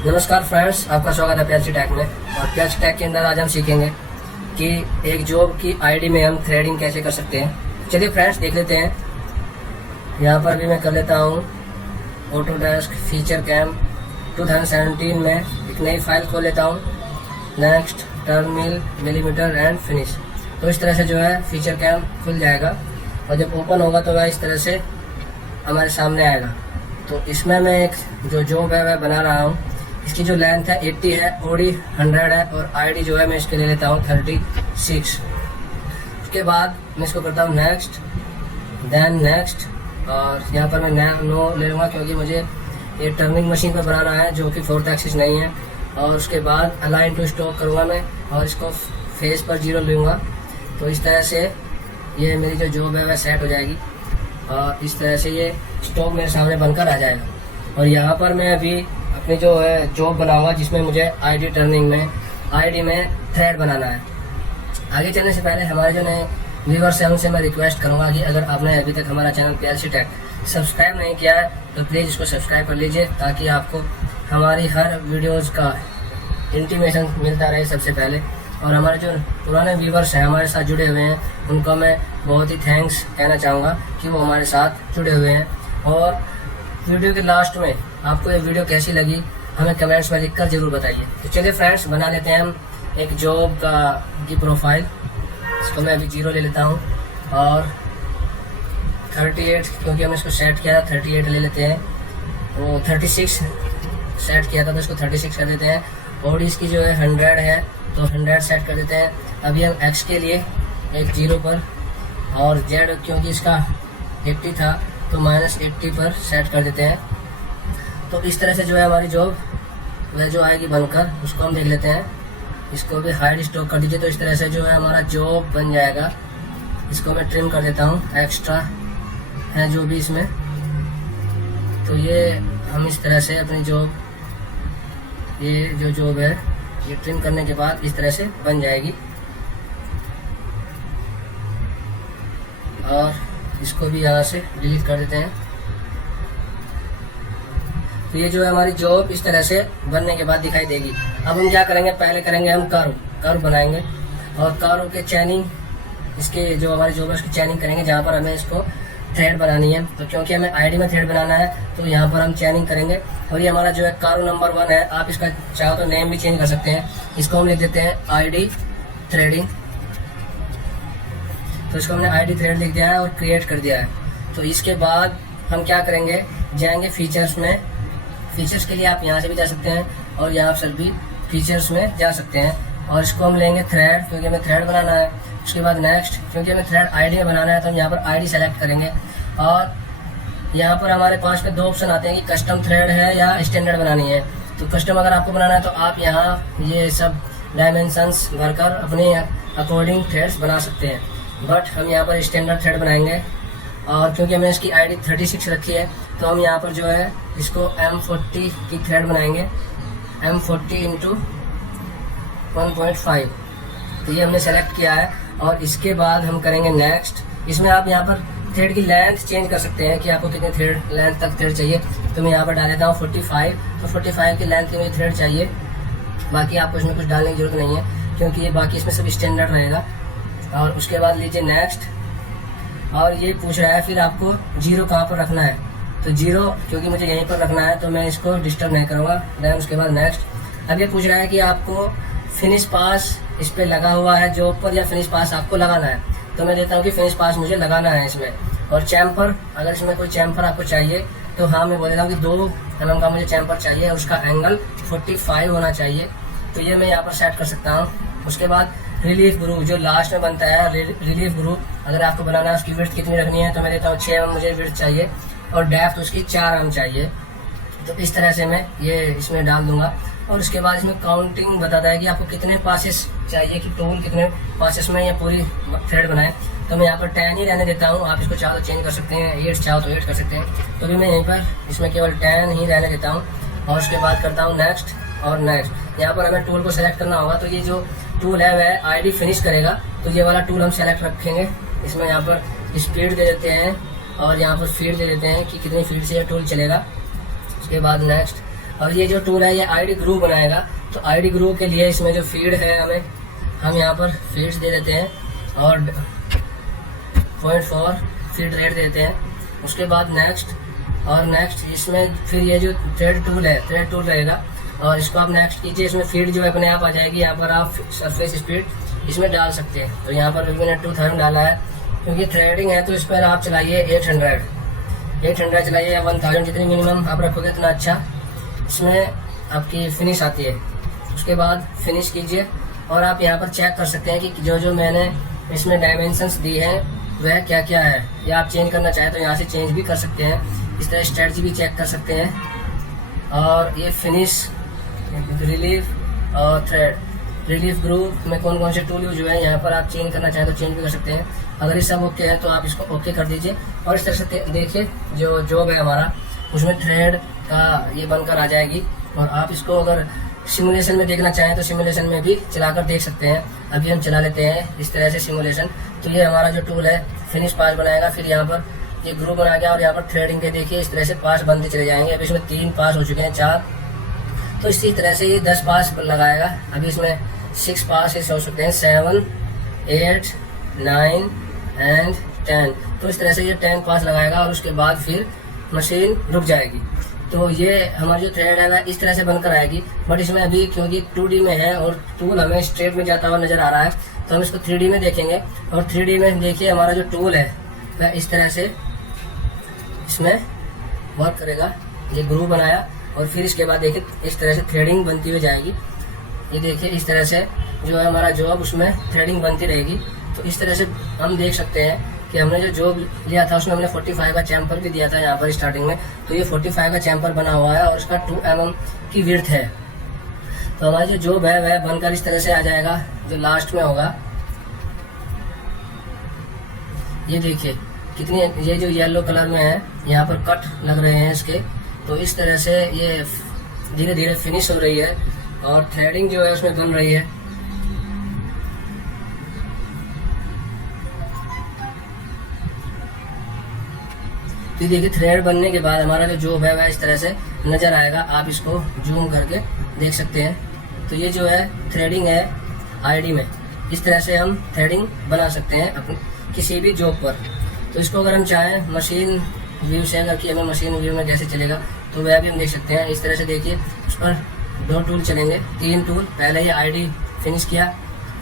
नमस्कार फ्रेंड्स, आपका स्वागत है PLC टेक में। और PLC टेक के अंदर आज हम सीखेंगे कि एक जॉब की आईडी में हम थ्रेडिंग कैसे कर सकते हैं। चलिए फ्रेंड्स देख लेते हैं। यहाँ पर भी मैं कर लेता हूँ ऑटोडेस्क फीचर कैम 2017 में एक नई फाइल खोल लेता हूँ। Next terminal millimetre and finish. तो इस तरह से जो है फीचर कैम खुल जाएगा और जब ओपन होगा तो वह इस तरह से हमारे सामने आएगा। तो इसमें मैं एक जो जॉब है वह बना रहा हूँ। इसकी जो लेंथ है 80 है, ओडी 100 है और आईडी जो है मैं इसके ले लेता हूँ 36। उसके बाद मैं इसको करता हूँ नेक्स्ट, देन नेक्स्ट। और यहाँ पर मैं नो ले लूँगा क्योंकि मुझे ये टर्निंग मशीन पर बनाना है जो कि 4th एक्सिस नहीं है। और उसके बाद अलाइन टू स्टॉक करूँगा मैं और इसको फेस पर 0 लूँगा। तो इस तरह से ये मेरी जो जॉब है वह सेट हो जाएगी और इस तरह से ये स्टॉक मेरे सामने बनकर आ जाएगा। और यहाँ पर मैं अभी अपनी जो है जॉब बनाऊंगा जिसमें मुझे आईडी टर्निंग में आईडी में थ्रेड बनाना है। आगे चलने से पहले हमारे जो नए व्यूअर्स हैं उनसे मैं रिक्वेस्ट करूंगा कि अगर आपने अभी तक हमारा चैनल PLC टेक सब्सक्राइब नहीं किया है तो प्लीज़ इसको सब्सक्राइब कर लीजिए ताकि आपको हमारी हर वीडियोज़ का इंटीमेशन मिलता रहे सबसे पहले। और हमारे जो पुराने व्यूअर्स हैं हमारे साथ जुड़े हुए हैं उनको मैं बहुत ही थैंक्स कहना चाहूँगा कि वो हमारे साथ जुड़े हुए हैं। और वीडियो के लास्ट में आपको ये वीडियो कैसी लगी हमें कमेंट्स में लिखकर जरूर बताइए। तो चलिए फ्रेंड्स बना लेते हैं हम एक जॉब की प्रोफाइल। इसको मैं अभी 0 ले लेता हूँ और 38 क्योंकि हमने इसको सेट किया था 38 ले लेते हैं। वो 36 सेट किया था तो इसको 36 कर देते हैं। और इसकी जो है 100 है तो 100 सेट कर देते हैं। अभी हम X के लिए एक 0 पर और Z क्योंकि इसका 80 था तो -80 पर सेट कर देते हैं। तो इस तरह से जो है हमारी जॉब वह जो आएगी बनकर उसको हम देख लेते हैं। इसको भी हाइड स्टॉक कर दीजिए। तो इस तरह से जो है हमारा जॉब बन जाएगा। इसको मैं ट्रिम कर देता हूँ, एक्स्ट्रा है जो भी इसमें। तो ये हम इस तरह से अपनी जॉब ये जो जॉब है ये ट्रिम करने के बाद इस तरह से बन जाएगी। और इसको भी यहाँ से डिलीट कर देते हैं। तो ये जो है हमारी जॉब इस तरह से बनने के बाद दिखाई देगी। अब हम क्या करेंगे, पहले करेंगे हम कर्व बनाएंगे और कर्व के चैनिंग इसके जो हमारी जॉब है उसकी चैनिंग करेंगे जहाँ पर हमें इसको थ्रेड बनानी है। तो क्योंकि हमें आईडी में थ्रेड बनाना है तो यहाँ पर हम चैनिंग करेंगे। और ये हमारा जो है कर्व नंबर 1 है। आप इसका चाहो तो नेम भी चेंज कर सकते हैं। इसको हम लिख देते हैं आईडी थ्रेडिंग। तो इसको हमने आईडी थ्रेड लिख दिया है और क्रिएट कर दिया है। तो इसके बाद हम क्या करेंगे, जाएंगे फीचर्स में। फीचर्स के लिए आप यहाँ से भी जा सकते हैं और यहाँ पर भी फीचर्स में जा सकते हैं। और इसको हम लेंगे थ्रेड क्योंकि हमें थ्रेड बनाना है। उसके बाद नेक्स्ट क्योंकि हमें थ्रेड आईडी में बनाना है तो हम यहाँ पर आईडी सेलेक्ट करेंगे। और यहाँ पर हमारे पास में 2 ऑप्शन आते हैं कि कस्टम थ्रेड है या स्टैंडर्ड बनानी है। तो कस्टम अगर आपको बनाना है तो आप यहाँ ये सब डायमेंशंस भरकर अपने अकॉर्डिंग थ्रेड्स बना सकते हैं। बट हम यहाँ पर स्टैंडर्ड थ्रेड बनाएंगे। और क्योंकि हमने इसकी आईडी 36 रखी है तो हम यहाँ पर जो है इसको M40 की थ्रेड बनाएंगे। M40 × 1.5। तो ये हमने सेलेक्ट किया है। और इसके बाद हम करेंगे नेक्स्ट। इसमें आप यहाँ पर थ्रेड की लेंथ चेंज कर सकते हैं कि आपको कितने थ्रेड लेंथ तक थ्रेड चाहिए। तो मैं यहाँ पर डाल देता हूँ 45। तो 45 की लेंथ की मुझे थ्रेड चाहिए। बाकी आपको इसमें कुछ डालने की जरूरत नहीं है क्योंकि ये बाकी इसमें सब स्टैंडर्ड रहेगा। और उसके बाद लीजिए नेक्स्ट। और ये पूछ रहा है फिर आपको 0 कहाँ पर रखना है। तो 0 क्योंकि मुझे यहीं पर रखना है तो मैं इसको डिस्टर्ब नहीं करूँगा। देन उसके बाद नेक्स्ट। अब ये पूछ रहा है कि आपको फिनिश पास इस पर लगा हुआ है जॉब पर या फिनिश पास आपको लगाना है। तो मैं देता हूँ कि फिनिश पास मुझे लगाना है इसमें। और चैम्पर, अगर इसमें कोई चैम्पर आपको चाहिए तो हाँ मैं बोल देता हूँ कि 2 mm का मुझे चैम्पर चाहिए और उसका एंगल 45 होना चाहिए। तो ये मैं यहाँ पर सेट कर सकता हूँ। उसके बाद रिलीफ ग्रूव जो लास्ट में बनता है रिलीफ ग्रूव, अगर आपको बनाना है उसकी विड्थ कितनी रखनी है तो मैं देता हूँ 6 mm मुझे विड्थ चाहिए और डेप्थ उसकी 4 mm चाहिए। तो इस तरह से मैं ये इसमें डाल दूंगा। और उसके बाद इसमें काउंटिंग बताता है कि आपको कितने पासेस चाहिए कि टोल कितने पासेस में ये पूरी थ्रेड बनाए। तो मैं यहाँ पर 10 ही रहने देता हूँ। आप इसको चाहो तो चेंज कर सकते हैं, 8 चाहो तो 8 कर सकते हैं। तो भी मैं यहीं पर इसमें केवल 10 ही रहने देता हूँ। और उसके बाद करता हूँ नेक्स्ट और नेक्स्ट। यहाँ पर हमें टूल को सेलेक्ट करना होगा। तो ये जो टूल है वह आईडी फिनिश करेगा। तो ये वाला टूल हम सेलेक्ट रखेंगे। इसमें यहाँ पर स्पीड दे देते हैं और यहाँ पर फीड दे देते हैं कि कितनी फीड से ये टूल चलेगा। उसके बाद नेक्स्ट और ये जो टूल है ये आईडी ग्रू बनाएगा। तो आईडी ग्रू के लिए इसमें जो फीड है हम यहाँ पर फीड्स दे देते हैं और 0.4 फीड रेट देते हैं। उसके बाद नेक्स्ट इसमें फिर ये जो थ्रेड टूल रहेगा और इसको आप नेक्स्ट कीजिए। इसमें फीड जो है अपने आप आ जाएगी। यहाँ पर आप सरफेस स्पीड इसमें डाल सकते हैं। तो यहाँ पर मैंने 2000 डाला है क्योंकि थ्रेडिंग है, तो इस पर आप चलाइए 800 चलाइए या 1000, जितनी मिनिमम आप रखोगे उतना अच्छा इसमें आपकी फिनिश आती है। उसके बाद फिनिश कीजिए और आप यहाँ पर चेक कर सकते हैं कि जो मैंने इसमें डायमेंशंस दी है वह क्या क्या है, या आप चेंज करना चाहें तो यहाँ से चेंज भी कर सकते हैं। इस तरह स्ट्रेटजी भी चेक कर सकते हैं। और ये फिनिश, रिलीफ और थ्रेड, रिलीफ ग्रुप में कौन कौन से टूल यूज हुए हैं, यहाँ पर आप चेंज करना चाहें तो चेंज भी कर सकते हैं। अगर ये सब ओके है तो आप इसको ओके कर दीजिए। और इस तरह से देखिए जो जॉब है हमारा उसमें थ्रेड का ये बनकर आ जाएगी। और आप इसको अगर सिमुलेशन में देखना चाहें तो सिमुलेशन में भी चलाकर देख सकते हैं। अभी हम चला लेते हैं इस तरह से सिमुलेशन। तो ये हमारा जो टूल है फिनिश पास बनाएगा। फिर यहाँ पर ये ग्रुप बना गया और यहाँ पर थ्रेडिंग के देखिए इस तरह से पास बनते चले जाएंगे। अभी इसमें 3 पास हो चुके हैं, 4, तो इसी तरह से ये 10 पास लगाएगा। अभी इसमें 6 पास हो सकते हैं, 7, 8, 9 एंड 10। तो इस तरह से ये 10 पास लगाएगा और उसके बाद फिर मशीन रुक जाएगी। तो ये हमारी जो थ्रेड है वह इस तरह से बनकर आएगी। बट इसमें अभी क्योंकि 2D में है और टूल हमें स्ट्रेट में जाता हुआ नजर आ रहा है, तो हम इसको 3D में देखेंगे। और 3D में देखिए हमारा जो टूल है वह इस तरह से इसमें वर्क करेगा। ये ग्रुव बनाया और फिर इसके बाद देखिए इस तरह से थ्रेडिंग बनती हुई जाएगी। ये देखिए इस तरह से जो है हमारा जॉब उसमें थ्रेडिंग बनती रहेगी। तो इस तरह से हम देख सकते हैं कि हमने जो जॉब लिया था उसमें हमने 45 का चैम्पर भी दिया था यहाँ पर स्टार्टिंग में। तो ये 45 का चैम्पर बना हुआ है और इसका 2 mm की विड्थ है। तो हमारी जो जॉब है वह बनकर इस तरह से आ जाएगा जो लास्ट में होगा। ये देखिए कितनी, ये जो येलो कलर में है यहाँ पर कट लग रहे हैं इसके। तो इस तरह से ये धीरे धीरे फिनिश हो रही है और थ्रेडिंग जो है उसमें बन रही है। तो देखिए थ्रेड बनने के बाद हमारा जो जॉब है वह इस तरह से नजर आएगा। आप इसको जूम करके देख सकते हैं। तो ये जो है थ्रेडिंग है आईडी में। इस तरह से हम थ्रेडिंग बना सकते हैं अपनी किसी भी जॉब पर। तो इसको अगर हम चाहें मशीन व्यू से, अगर कि हमें मशीन व्यू में कैसे चलेगा तो वह भी हम देख सकते हैं। इस तरह से देखिए उस पर 2 टूल चलेंगे, 3 टूल। पहले ये आईडी फिनिश किया,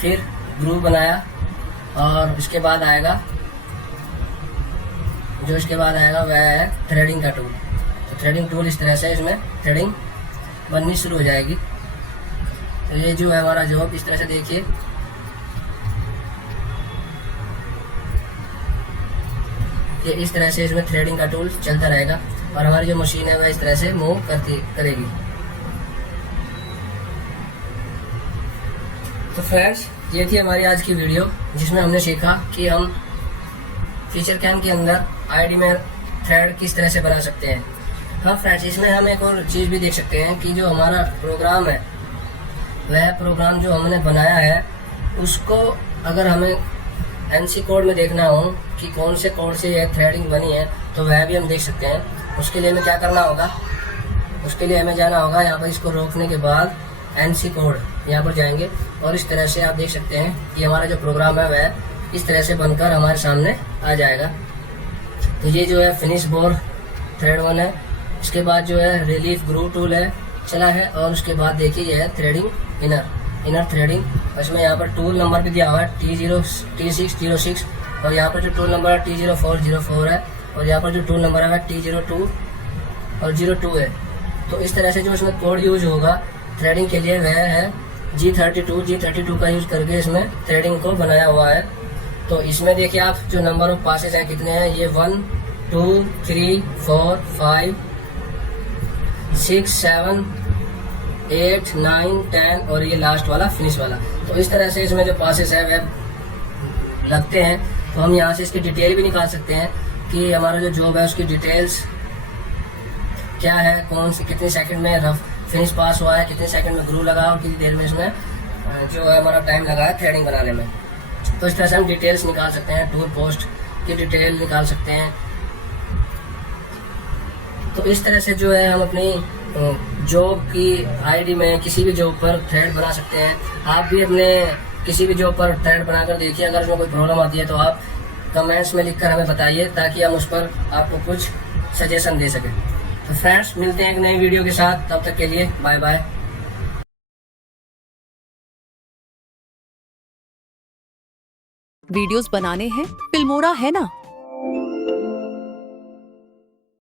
फिर ग्रुव बनाया और उसके बाद आएगा वह है थ्रेडिंग का टूल। तो थ्रेडिंग टूल इस तरह से इसमें थ्रेडिंग बननी शुरू हो जाएगी। तो ये जो है हमारा जॉब इस तरह से देखिए, ये इस तरह से इसमें थ्रेडिंग का टूल चलता रहेगा और हमारी जो मशीन है वह इस तरह से मूव करेगी। तो फ्रेंड्स ये थी हमारी आज की वीडियो जिसमें हमने सीखा कि हम फीचर कैम के अंदर आईडी में थ्रेड किस तरह से बना सकते हैं। हाँ फ्रेंड्स, इसमें हम एक और चीज़ भी देख सकते हैं कि जो हमारा प्रोग्राम है वह प्रोग्राम जो हमने बनाया है उसको अगर हमें एनसी कोड में देखना हो कि कौन से कोड से यह थ्रेडिंग बनी है तो वह भी हम देख सकते हैं। उसके लिए हमें क्या करना होगा, उसके लिए हमें जाना होगा यहाँ पर, इसको रोकने के बाद एनसी कोड यहाँ पर जाएंगे और इस तरह से आप देख सकते हैं कि हमारा जो प्रोग्राम है वह इस तरह से बनकर हमारे सामने आ जाएगा। तो ये जो है फिनिश बोर थ्रेड 1 है। इसके बाद जो है रिलीफ ग्रू टूल है चला है और उसके बाद देखिए ये है थ्रेडिंग इनर थ्रेडिंग। इसमें यहाँ पर टूल नंबर भी दिया हुआ है T606 और यहाँ पर जो टूल नंबर है T0404 है और यहाँ पर जो टूल नंबर है T02 और 02 है। तो इस तरह से जो इसमें कोड यूज होगा थ्रेडिंग के लिए वह है G32 का यूज करके इसमें थ्रेडिंग को बनाया हुआ है। तो इसमें देखिए आप जो नंबर ऑफ पासेस हैं कितने हैं, ये 1 2 3 4 5 6 7 8 9 10 और ये लास्ट वाला फिनिश वाला। तो इस तरह से इसमें जो पासेस है वह लगते हैं। तो हम यहाँ से इसकी डिटेल भी निकाल सकते हैं कि हमारा जो जॉब है उसकी डिटेल्स क्या है, कौन से कितने सेकंड में रफ फिनिश पास हुआ है, कितने सेकंड में ग्रू लगा और कितनी देर में इसमें जो है हमारा टाइम लगा है थ्रेडिंग बनाने में। तो इस तरह से हम डिटेल्स निकाल सकते हैं, टूल पोस्ट की डिटेल निकाल सकते हैं। तो इस तरह से जो है हम अपनी जॉब की आईडी में किसी भी जॉब पर थ्रेड बना सकते हैं। आप भी अपने किसी भी जॉब पर थ्रेड बनाकर देखिए, अगर उसमें कोई प्रॉब्लम आती है तो आप कमेंट्स में लिखकर हमें बताइए, ताकि हम उस पर आपको कुछ सजेशन दे सकें। तो फ्रेंड्स, मिलते हैं एक नई वीडियो के साथ, तब तक के लिए बाय बाय। वीडियोस बनाने हैं, फिल्मोरा है ना।